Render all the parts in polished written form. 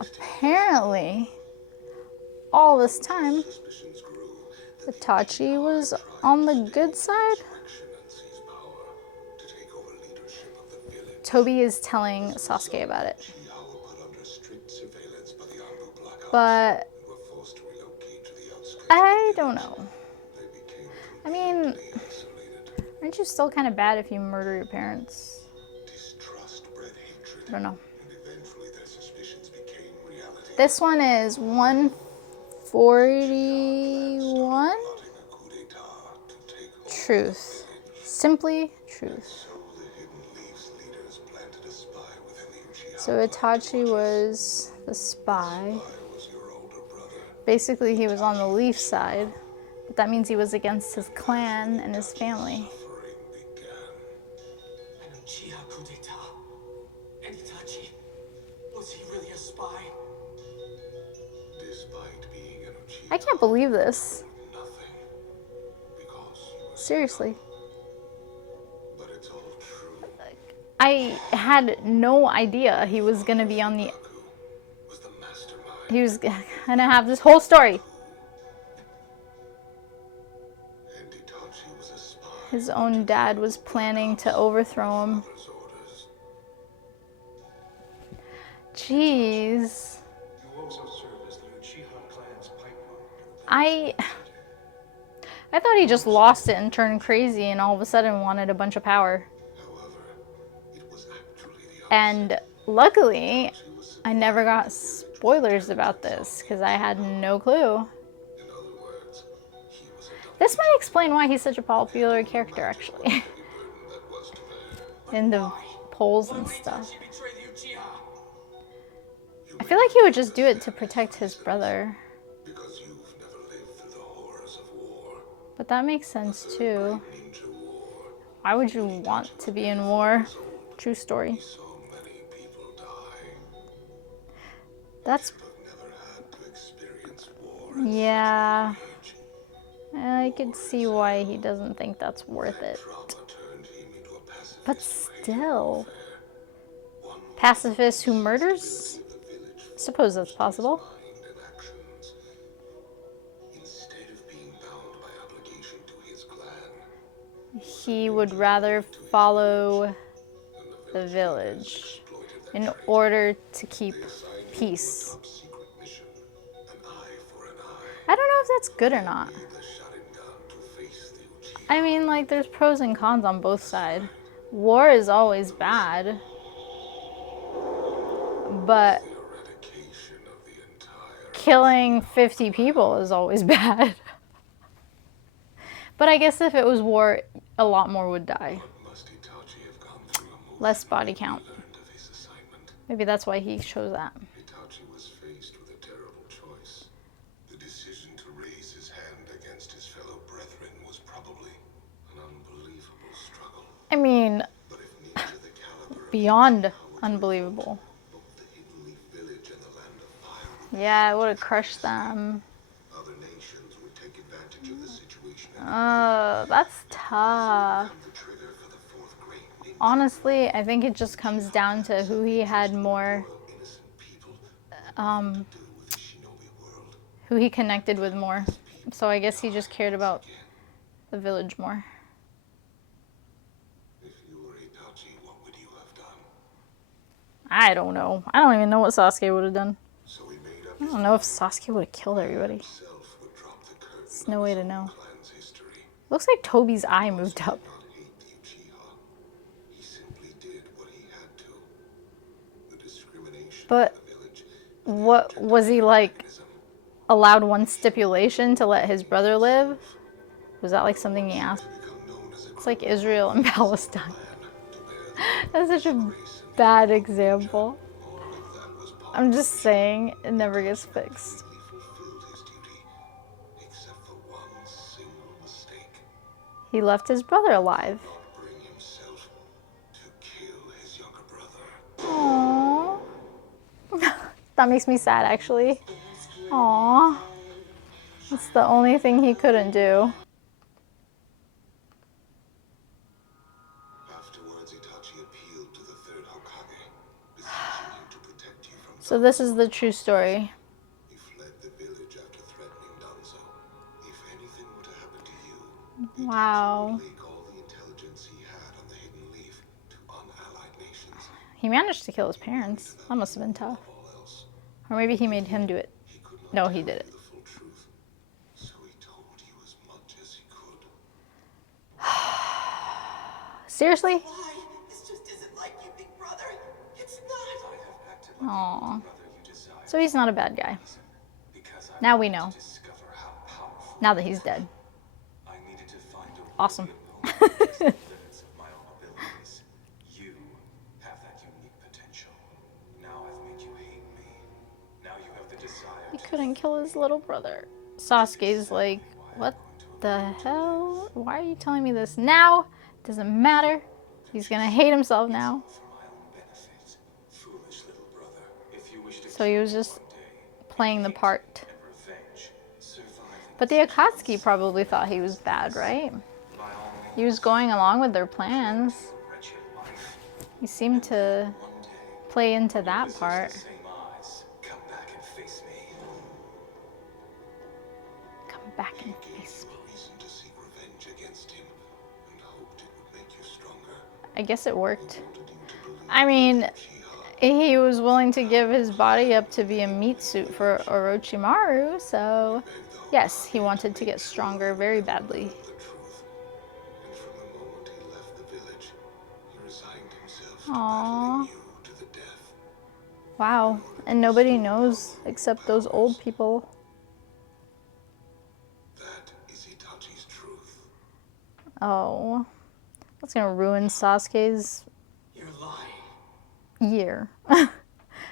apparently, all this time, Itachi was on the good side. Toby is telling Sasuke about it. But I don't know. I mean, aren't you still kind of bad if you murder your parents? I don't know. This one is 141. Truth. Simply truth. So Itachi was the spy. Basically, he was on the Leaf side, but that means he was against his clan and his family. And Itachi, was he really a spy? I can't believe this. Seriously. I had no idea he was gonna be on the... He was gonna have this whole story. His own dad was planning to overthrow him. Jeez. I thought he just lost it and turned crazy and all of a sudden wanted a bunch of power. And luckily, I never got spoilers about this because I had no clue. This might explain why he's such a popular character, actually. In the polls and stuff. I feel like he would just do it to protect his brother. But that makes sense too. Why would you want to be in war? True story. That's... Yeah. I could see why he doesn't think that's worth it. But still. Pacifist who murders? Suppose that's possible. He would rather follow the village in order to keep peace. I don't know if that's good or not. I mean, like, there's pros and cons on both sides. War is always bad. But killing 50 people is always bad. But I guess if it was war, a lot more would die. Less body count. Maybe that's why he chose that. Itachi was faced with a terrible choice. The decision to raise his hand against his fellow brethren was probably an unbelievable struggle. I mean, beyond unbelievable. Yeah, it would have crushed them. Other nations would take advantage of the situation. That's tough. Honestly, I think it just comes down to who he had more, who he connected with more. So I guess he just cared about the village more. If you were Itachi, what would you have done? I don't know. I don't even know what Sasuke would have done. So he made up I don't know if Sasuke would have killed everybody. himself would drop the curtain. There's no way to know. Clan's history. Looks like Toby's eye moved up. Not hate the Uchiha. He simply did what he had to. The discrimination But of the village. what was he like? Allowed one stipulation to let his brother live? Was that like something he asked? It's like Israel and Palestine. That's such a bad example. I'm just saying, it never gets fixed. He left his brother alive. Aww. That makes me sad, actually. Aww. That's the only thing he couldn't do. Afterwards, Itachi appealed to the third Hokage, beseeching him to protect you from So this is the true story. He fled the village after threatening Danzo. If anything were to happen to you, Wow. Itachi would leak all the intelligence he had on the hidden leaf to unallied nations. He managed to kill his parents. That must have been tough. All else, Or maybe he made him do it. he could not No, he tell did it. you the full truth. So he told you as much as he could. Seriously? Why? This just isn't like you, big brother. It's not. I have acted Aww. like the brother you desire. So he's not a bad guy. Because I Now we wanted know. to discover how powerful Now that he's dead. I needed to find a Awesome. limits of my own abilities. You have that unique potential. Now I've made you hate me. Now you have the desire He to couldn't kill his little brother. Sasuke's like, what the hell? Why are you telling me this now? Doesn't matter. He's gonna hate himself now. for my own benefit. Foolish little brother. If you wish to So he was just one day, playing the part. and revenge, surviving But the Akatsuki probably thought he was bad, right? by all means, He was going along with their plans. wretched life. He seemed to One day, play into that possess part. the same eyes. Come back and face me. Come back and Gave face me. you a reason to seek revenge against him and hoped it would make you stronger. I guess it worked. Wanted you to believe I mean, Uchiha. he was willing to give his body up to be a meat suit for Orochimaru, so yes, he wanted to get stronger very badly. The truth. And from the moment he left the village, he resigned himself to Aww. battling you to the death. Wow, and nobody knows except those old people. That is Itachi's truth. Oh, that's gonna ruin Sasuke's You're lying. year.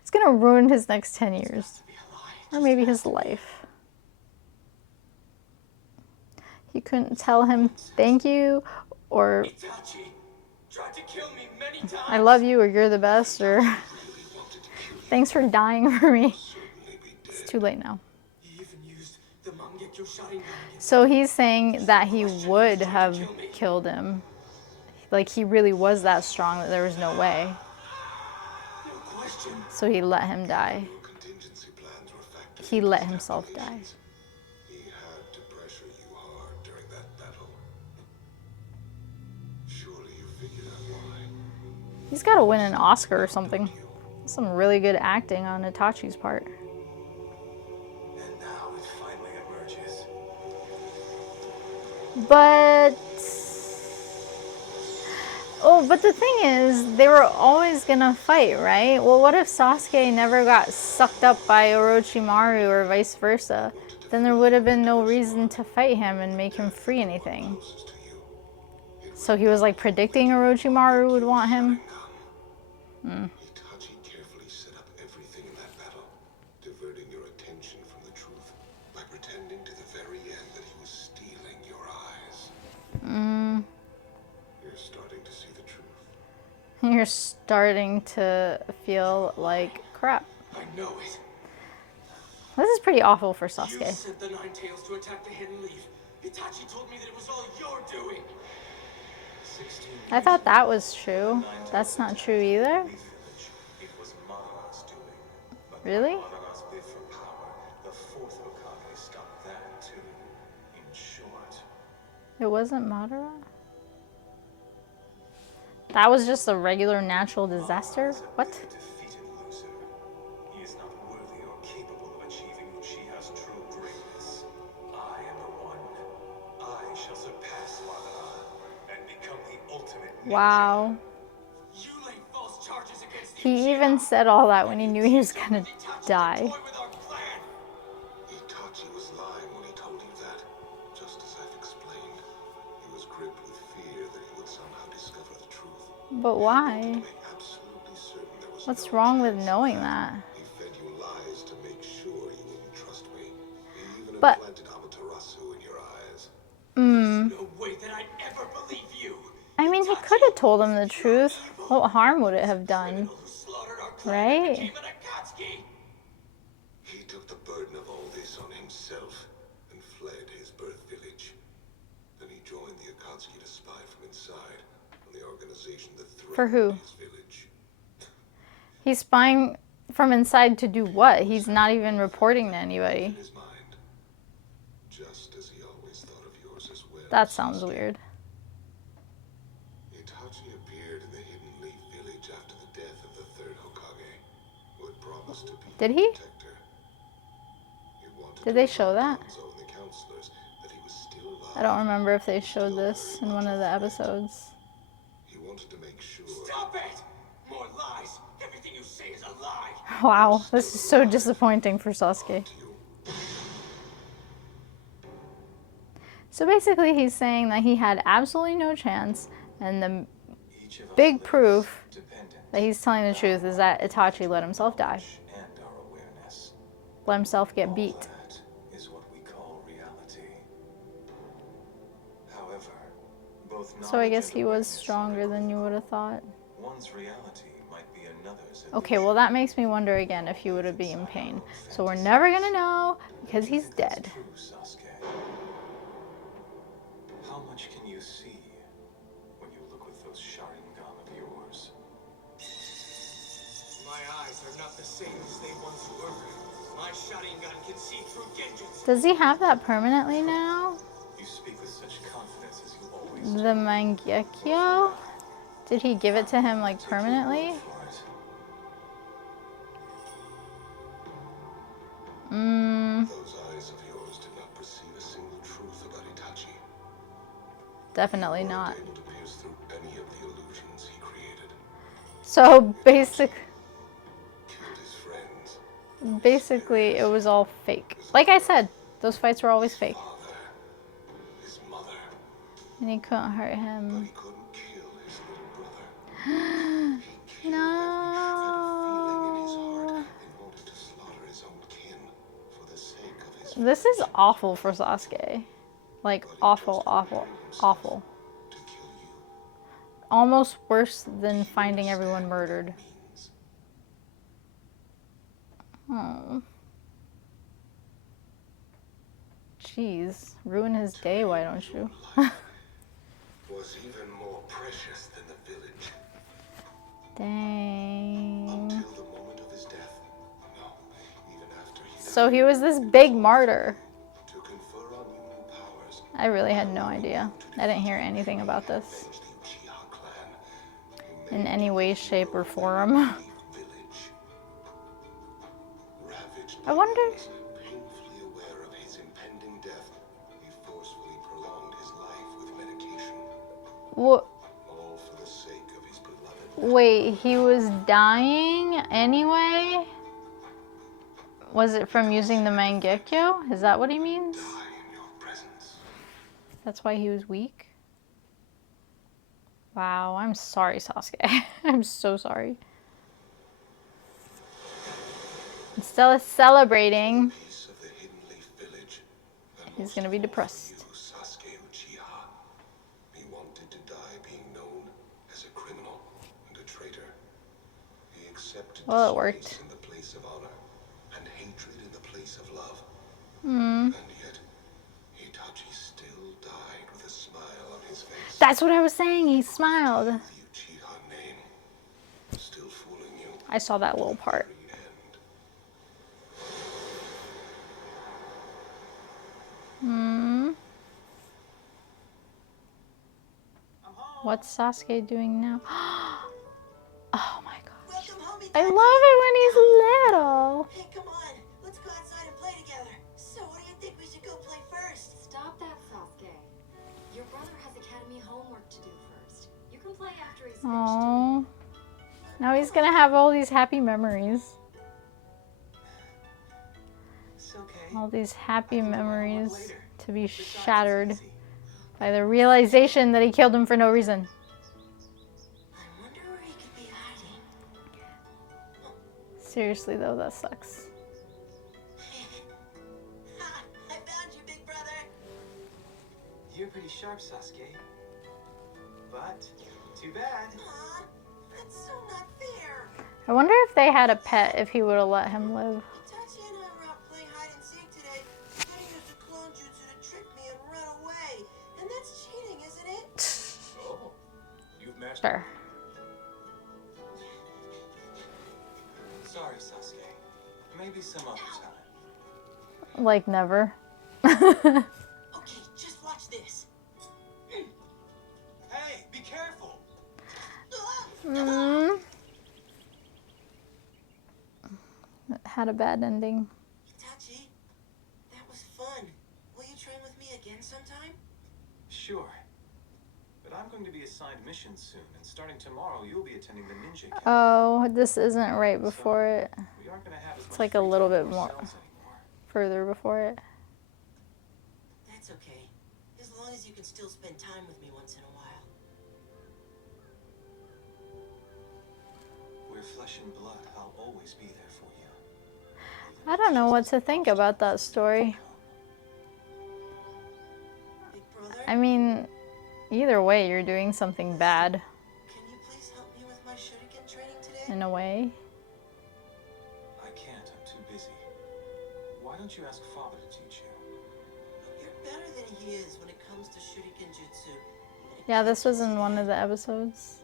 It's gonna ruin his next 10 years. Be a lie. Or maybe his life. He couldn't tell him thank you, or Itachi tried to kill me many times. I love you, or you're the best, or thanks for dying for me. Certainly be dead. It's too late now. He even used the Mangekyo Sharingan against So he's saying that he would have killed him. Like he really was that strong that there was no way. no question. So he let him die. No contingency plans were factored He into let his himself die. calculations. He had to pressure you hard during that battle. Surely you figured out why. He's got to win an Oscar or something. Some really good acting on Itachi's part. And now it finally emerges. But but the thing is, they were always gonna fight, right? Well, what if Sasuke never got sucked up by Orochimaru or vice versa? Then there would have been no reason to fight him and make him free anything. Closest to you. So he was like predicting Orochimaru would want him. Itachi carefully set up everything in that battle, diverting your attention from the truth by pretending to the very end that he was stealing your eyes. You're starting to see the truth. You're starting to feel like crap. I know it. This is pretty awful for You Sasuke. sent the Nine Tails to attack the Hidden Leaf. Itachi told me that it was all your doing. 16 I thought that was true. That's not true either. Leaf Village. It was Madara's doing. But Really? Madara's bid for power, the fourth Hokage stopped that too. In short, It wasn't Madara? That was just a regular natural disaster? What? defeated loser. He is not worthy or capable of achieving Uchiha's true greatness. I am the one. I shall surpass Madara and become the ultimate ninja. Wow. You laid false charges against He even said all that when he knew he was gonna die. Toy with our plan. Itachi was lying when he told you that. Just as I've explained, he was gripped with fear that he would somehow discover the truth. But why? To make absolutely certain there was What's no wrong with chance. knowing that? He fed you lies to make sure you wouldn't trust me. He even But- implanted Amaterasu in your eyes. No way that I'd ever believe you. I mean, he could have told him the truth. What harm would it have done? Who slaughtered our clan and Right? became an Akatsuki. He took the burden of all this on himself and fled his birth village. Then he joined the Akatsuki to spy from inside on the organization that threatened For who? his village. He's spying From inside to do what? He's not even reporting to anybody. In his mind, just as he always thought of yours as well. That sounds weird. Itachi appeared in the Hidden Leaf Village after the death of the third Hokage, who had promised to be Did his he? protector. He wanted Did to they show remind that? Hanzo and the counselors that he was still alive. I don't remember if they showed this in one of the episodes. He wanted to make sure. Stop it! More lies! Everything you say is a lie! Wow, this is so disappointing for Sasuke. So basically he's saying that he had absolutely no chance, and the Each of us big lives proof dependent that he's telling the truth is that Itachi let himself die. and our awareness. Let himself get All beat. that is what we call reality. However, both So I guess knowledge he and was awareness stronger are than you would have thought. one's reality might be another's. Okay, well that makes me wonder again if he would have been in pain. So we're never gonna know because he's dead. True, Sasuke. How much can you see when you look with those Sharingan of yours? My eyes are not the same as they once were. My Sharingan can see through Genjutsu. Does he have that permanently now? You speak with such confidence as you always do. The Mangekyo? Did he give it to him like permanently? For it. Those eyes of yours did not perceive a single truth about Itachi. Definitely You not. weren't able to pierce through any of the illusions he created. So Killed his friends. basically it was all fake. Like I said, those fights were always fake. Father. His mother. And he couldn't hurt But him. he couldn't kill his little brother. He killed every shred of feeling in his heart No. in order to slaughter his own kin for the sake of his This is awful for Sasuke. Like awful, awful, awful. to kill you. Almost worse than finding everyone murdered. Means. Oh. Jeez. Ruin his day, why don't you? Was even more precious than the village. Dang. Until the moment of his death. No, even after he So he was this big martyr. to confer on you new powers. I really had no idea. I didn't hear anything about this Avenge the Uchiha clan. in any way, shape, or form. Village. Ravaged I wonder. painfully aware of his impending death, he forcefully prolonged his life with medication. What? All for the sake of his beloved. Wait, he was dying anyway? Was it from using the Mangekyo? Is that what he means? Die in your presence. That's why he was weak? Wow, I'm sorry, Sasuke. I'm so sorry. Instead of celebrating, Peace of the Hidden Leaf Village. and he's most gonna be of all depressed. You, Sasuke Uchiha. He wanted to die being known as a criminal and a traitor. He accepted Well, it disgrace worked. in the place of honor and hatred in the place of love. Hmm. And yet, Itachi still died with a smile on his face. That's what I was saying. He smiled. The Uchiha name still fooling you. I saw that little part. Very end. Hmm. What's Sasuke doing now? Oh my gosh. Welcome home, I Itachi. love it when he's little. Hey, come on. Let's go outside and play together. So, what do you think we should go play first? Stop that, Sasuke. Your brother has academy homework to do first. You can play after he's finished Oh. doing Now he's gonna have all these happy memories. It's okay. All these happy I can do my homework memories later. to be Besides, it's shattered easy. by the realization that he killed him for no reason. I wonder where he could be hiding. Seriously though, that sucks. Ha! I found you, big brother. You're pretty sharp, Sasuke. But, too bad. Aw, that's so not fair. I wonder if they had a pet, if he would have let him live. Itachi and I were out playing hide and seek today. He used a clone jutsu to trick me and run away. And that's cheating, isn't it? Oh, you've mastered. Sure. Sorry, Sasuke. Maybe some other time. Like never. Okay, just watch this. Hey, be careful! It had a bad ending. Itachi, that was fun. Will you train with me again sometime? Sure. But I'm going to be assigned missions soon, and starting tomorrow, you'll be attending the ninja academy. Oh, this isn't right before it. We aren't going to have as It's much like a free little time bit for more ourselves anymore. further before it. That's okay. As long as you can still spend time with me once in a while. We're flesh and blood. I'll always be there for you. I don't know what to think about that story. Big brother, I mean, either way, you're doing something bad can you please help me with my shuriken training today? in a way. I can't. I'm too busy. Why don't you ask Father to teach you? You're better than he is when it comes to shuriken jutsu. Yeah, this was in one of the episodes.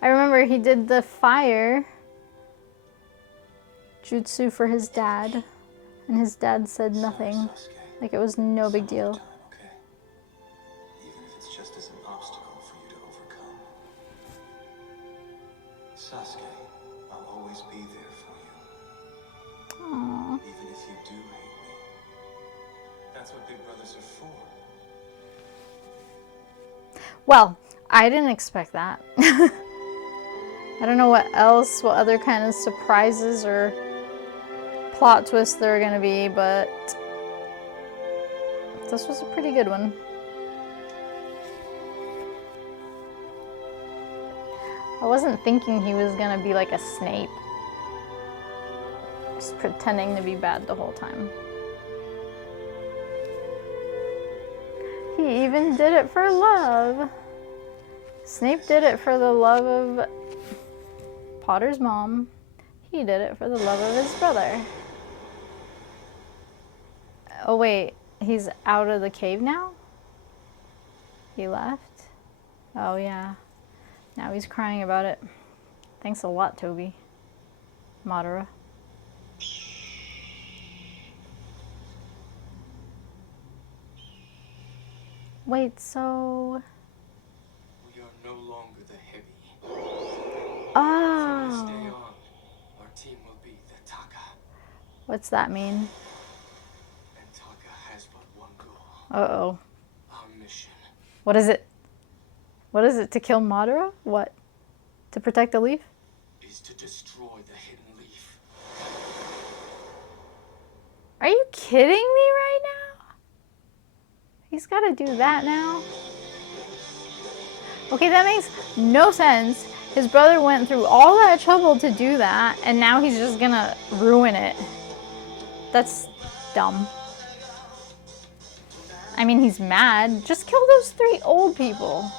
I remember he did the fire jutsu for his dad, and his dad said nothing. Sasuke. Like it was no big Some other deal. time, okay? Even if it's just as an obstacle for you to overcome. Sasuke, I'll always be there for you. Aww. Even if you do hate me. That's what big brothers are for. Well, I didn't expect that. I don't know what other kind of surprises or plot twists there are gonna be, but this was a pretty good one. I wasn't thinking he was gonna be like a Snape, just pretending to be bad the whole time. He even did it for love. Snape did it for the love of Potter's mom. He did it for the love of his brother. Oh wait, he's out of the cave now? He left? Oh yeah. Now he's crying about it. Thanks a lot, Toby. Madara. Wait, so... We are no longer the heavy. Oh. From this day on, our team will be the Taka. What's that mean? And Taka has but one goal. Uh-oh. Our mission What is it? What is it? To kill Madara? What? To protect the leaf? is to destroy the hidden leaf. Are you kidding me right now? He's got to do that now? Okay, that makes no sense. His brother went through all that trouble to do that, and now he's just gonna ruin it. That's dumb. I mean, he's mad. Just kill those 3 old people.